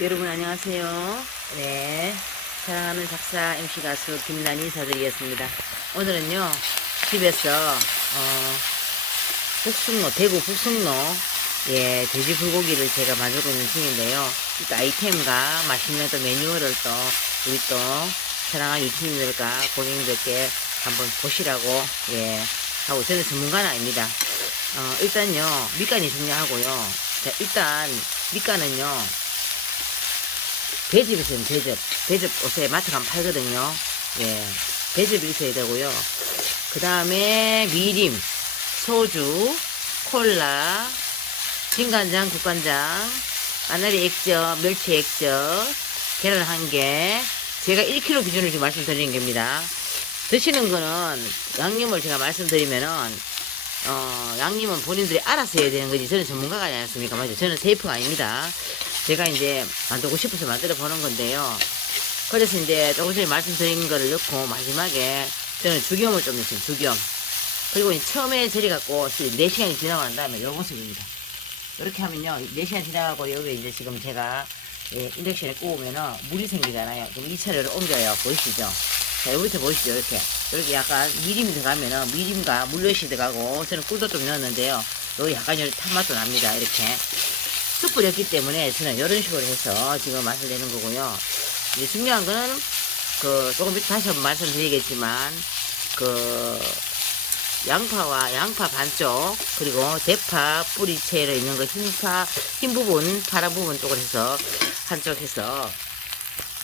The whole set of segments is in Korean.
여러분 안녕하세요. 네. 사랑하는 작사 MC 가수 김란이 인사드리겠습니다. 오늘은요, 집에서, 어, 북승로, 대구 북승로, 예, 돼지 불고기를 제가 만들고 있는 중인데요. 또 아이템과 맛있는 또 메뉴를 또, 우리 또, 사랑하는 유튜브들과 고객님들께 한번 보시라고, 예, 하고, 저는 전문가는 아닙니다. 어, 일단요, 밑간이 중요하고요. 자, 일단, 밑간은요, 배즙이 있어요, 배즙. 배즙 옷에 마트 가면 팔거든요. 예. 배즙이 있어야 되고요. 그 다음에 미림, 소주, 콜라, 진간장, 국간장, 까나리 액젓, 멸치 액젓, 계란 한 개. 제가 1kg 기준으로 지금 말씀드리는 겁니다. 드시는 거는 양념을 제가 말씀드리면은 어, 양념은 본인들이 알아서 해야 되는 거지. 저는 전문가가 아니지 않습니까? 맞죠? 저는 세이프가 아닙니다. 제가 이제 만들고 싶어서 만들어 보는 건데요. 그래서 이제 조금 전에 말씀드린 거를 넣고 마지막에 저는 죽염을 좀 넣습니다. 죽염. 그리고 처음에 저리갖고 4시간이 지나고 난 다음에 요 모습입니다. 이렇게 하면요. 4시간 지나가고 여기 이제 지금 제가 예, 인덕션에 구우면은 물이 생기잖아요. 그럼 이 차례를 옮겨요. 보이시죠? 자, 여기 밑에 보이시죠? 이렇게. 이렇게 약간 미림이 들어가면은 미림과 물엿이 들어가고 저는 꿀도 좀 넣었는데요. 여기 약간 여기 탄맛도 납니다. 이렇게. 숯불이 없기 때문에 저는 이런 식으로 해서 지금 맛을 내는 거고요. 이제 중요한 거는 그 조금 이따 다시 한번 말씀드리겠지만 그 양파와 양파 반쪽 그리고 대파 뿌리채로 있는 거 흰파 흰 부분 파란 부분 쪽으로 해서 한쪽 해서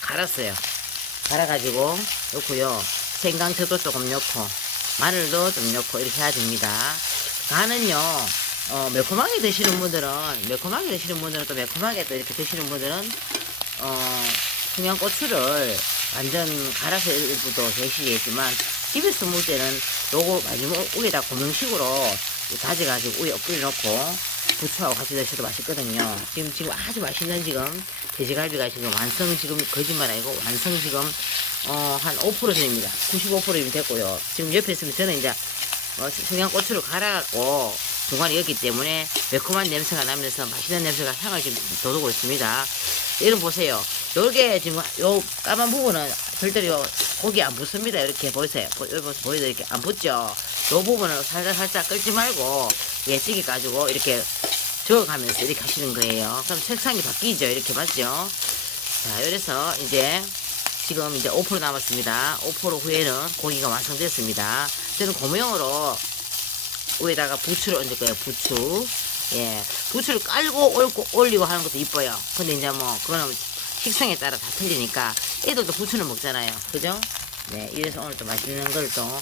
갈았어요. 갈아가지고 넣고요. 생강채도 조금 넣고 마늘도 좀 넣고 이렇게 해야 됩니다. 간은요. 어, 매콤하게 드시는 분들은 매콤하게 드시는 분들은 또 매콤하게 또 이렇게 드시는 분들은 어, 그냥 고추를 완전 갈아서 일부도 되시겠지만 집에서 먹을 때는 요거 마지막 위에다 고명식으로 다져가지고 위에 엎드려 놓고 부추하고 같이 드셔도 맛있거든요. 지금 지금 아주 맛있는 지금 돼지갈비가 지금 완성 지금 거짓말 아니고 완성 지금 어 한 5% 됩니다. 95%면 됐고요. 지금 옆에 있으면 저는 이제 어, 청양고추를 갈아갖고 익었기 때문에 매콤한 냄새가 나면서 맛있는 냄새가 향을 지금 돋우고 있습니다. 여러분 보세요. 요게 지금 요 까만 부분은 절대로 고기 안 붙습니다. 이렇게 보이세요. 보, 여기. 보이도 이렇게 안 붙죠. 요 부분을 살짝 살짝 끌지 말고 예 찌개 가지고 이렇게 저어가면서 이렇게 하시는 거예요. 그럼 색상이 바뀌죠. 이렇게 맞죠? 자, 이래서 이제 지금 이제 5% 남았습니다. 5% 후에는 고기가 완성됐습니다. 저는 고명으로 위에다가 부추를 얹을 거예요. 부추. 예. 부추를 깔고 올고 올리고 하는 것도 이뻐요. 근데 이제 뭐 그거는 식성에 따라 다 틀리니까 애들도 부추는 먹잖아요. 그죠? 네. 이래서 오늘 또 맛있는 걸 또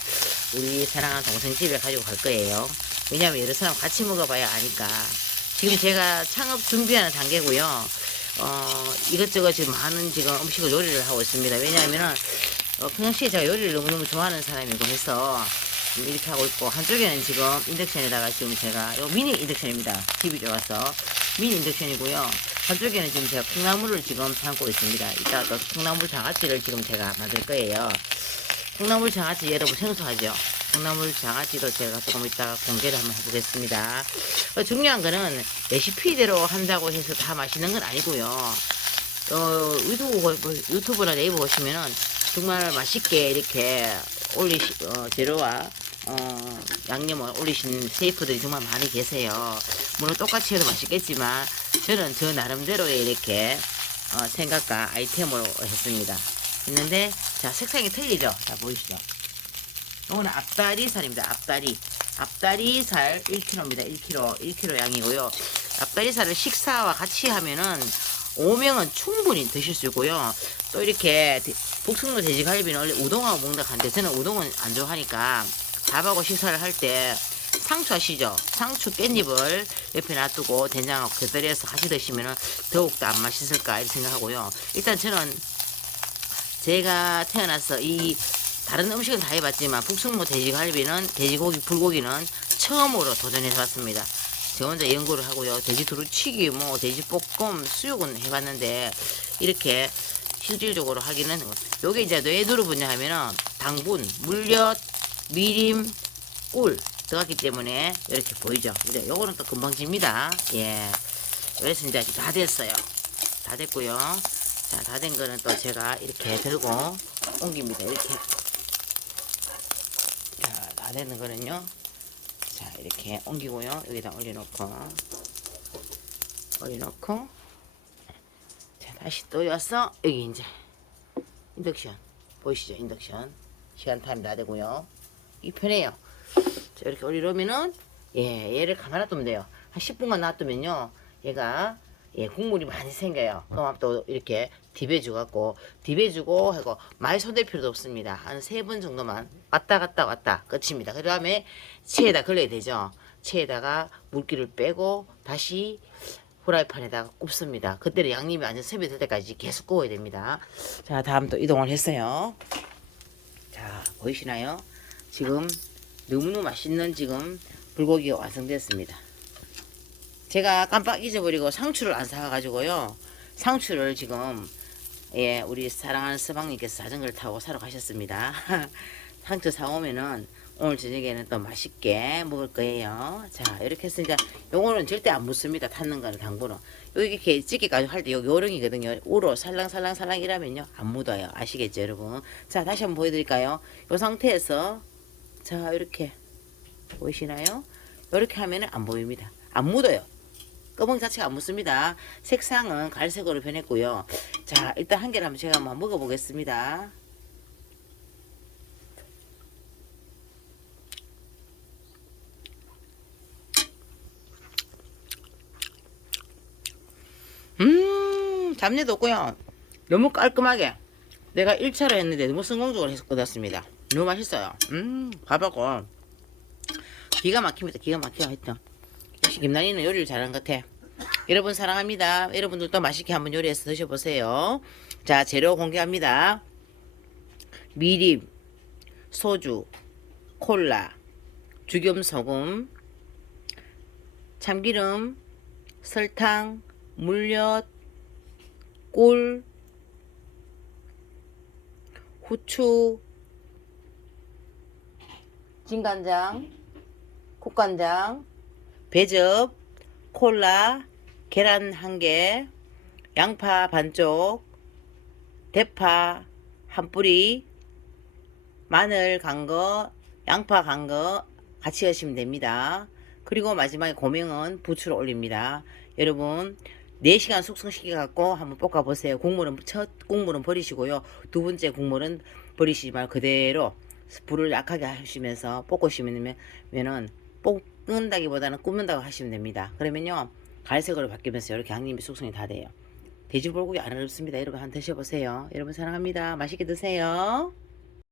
우리 사랑하는 동생 집에 가지고 갈 거예요. 왜냐면 여러 사람 같이 먹어봐야 아니까. 지금 제가 창업 준비하는 단계고요. 어, 이것저것 지금 많은 지금 음식을 요리를 하고 있습니다. 왜냐하면은, 어, 평상시에 제가 요리를 너무너무 좋아하는 사람이고 해서, 이렇게 하고 있고, 한쪽에는 지금 인덕션에다가 지금 제가, 요 미니 인덕션입니다. 집이 좋아서. 미니 인덕션이고요. 한쪽에는 지금 제가 콩나물을 지금 삶고 있습니다. 이따 또 콩나물 장아찌를 지금 제가 만들 거예요. 콩나물 장아찌 여러분 생소하죠? 콩나물 장아찌도 제가 조금 이따가 공개를 한번 해보겠습니다. 어, 중요한 거는 레시피대로 한다고 해서 다 맛있는 건 아니고요. 어, 유튜브, 보- 유튜브나 네이버 보시면은 정말 맛있게 이렇게 올리시, 어, 재료와 어, 양념을 올리신 셰프들이 정말 많이 계세요. 물론 똑같이 해도 맛있겠지만 저는 저 나름대로의 이렇게 어, 생각과 아이템으로 했습니다. 했는데 자 색상이 틀리죠? 자 보이시죠? 이거는 앞다리살입니다. 앞다리. 앞다리살 1kg입니다. 1kg. 1kg 양이고요. 앞다리살을 식사와 같이 하면은 5명은 충분히 드실 수 있고요. 또 이렇게 대- 북승로 돼지갈비는 원래 우동하고 먹는다 하는데 저는 우동은 안 좋아하니까 밥하고 식사를 할 때 상추 아시죠? 상추 깻잎을 옆에 놔두고 된장하고 곁들여서 같이 드시면 더욱더 안 맛있을까 이렇게 생각하고요. 일단 저는 제가 태어나서 이 다른 음식은 다 해봤지만 북승모 돼지갈비는 돼지고기 불고기는 처음으로 도전해서 왔습니다. 저 혼자 연구를 하고요. 돼지 두루치기, 뭐 돼지 볶음, 수육은 해봤는데 이렇게 실질적으로 하기는 요게 이제 뇌 두루 분야 하면은 당분, 물엿, 미림, 꿀 들어갔기 때문에 이렇게 보이죠. 근데 요거는 또 금방 집니다. 예. 그래서 이제 다 됐어요. 다 됐고요. 자, 다 된 거는 또 제가 이렇게 들고 옮깁니다. 이렇게. 자, 다 되는 거는요. 자, 이렇게 옮기고요. 여기다 올려놓고. 올려놓고. 자, 다시 또 와서 여기 이제 인덕션. 보이시죠? 인덕션. 시간 타임 다 되고요. 이 편해요. 자, 이렇게 올리려면은 예, 얘를 가만 놔두면 돼요. 한 10분간 놔두면요. 얘가 예, 국물이 많이 생겨요. 그럼 또 이렇게 디벼주 갖고 디벼주고 하고 많이 손댈 필요도 없습니다. 한 세 번 정도만 왔다 갔다 왔다 끝입니다. 그 다음에 체에다 걸려야 되죠. 체에다가 물기를 빼고 다시 후라이팬에다가 굽습니다. 그때는 양념이 완전 습이 될 때까지 계속 구워야 됩니다. 자, 다음 또 이동을 했어요. 자, 보이시나요? 지금 너무너무 맛있는 지금 불고기가 완성됐습니다. 제가 깜빡 잊어버리고 상추를 안 사가지고요. 상추를 지금 예 우리 사랑하는 서방님께서 자전거를 타고 사러 가셨습니다. 상추 사오면은 오늘 저녁에는 또 맛있게 먹을 거예요. 자 이렇게 이제 요거는 절대 안 묻습니다. 탔는 거는 당구는 여기 이렇게 찌개까지 할 때 여기 요령이거든요. 우로 살랑살랑살랑 이라면요 안 묻어요. 아시겠죠 여러분? 자 다시 한번 보여드릴까요? 요 상태에서 자 이렇게 보이시나요? 이렇게 하면은 안 보입니다. 안 묻어요. 꺼봉 자체가 안 묻습니다. 색상은 갈색으로 변했고요. 자, 일단 한 개를 한번 제가 한번 먹어보겠습니다. 음, 잡내도 없고요. 너무 깔끔하게. 내가 1차로 했는데 너무 성공적으로 해서 끝났습니다. 너무 맛있어요. 음, 밥하고 기가 막힙니다. 기가 막혀 하여튼. 역시 김난이는 요리를 잘하는 것 같아. 여러분 사랑합니다. 여러분들도 맛있게 한번 요리해서 드셔보세요. 자, 재료 공개합니다. 미림, 소주, 콜라, 죽염 소금, 참기름, 설탕, 물엿, 꿀, 후추, 진간장, 국간장, 배즙, 콜라, 계란 한 개, 양파 반쪽, 대파 한 뿌리, 마늘 간 거, 양파 간 거 같이 하시면 됩니다. 그리고 마지막에 고명은 부추를 올립니다. 여러분 4시간 숙성시켜 갖고 한번 볶아 보세요. 국물은 첫 국물은 버리시고요. 두 번째 국물은 버리시지 말고 그대로 불을 약하게 하시면서 볶으시면은 볶는다기보다는 굽는다고 하시면 됩니다. 그러면요 갈색으로 바뀌면서 이렇게 양념이 숙성이 다 돼요. 돼지불고기 안 어렵습니다. 여러분 한번 드셔보세요. 여러분 사랑합니다. 맛있게 드세요.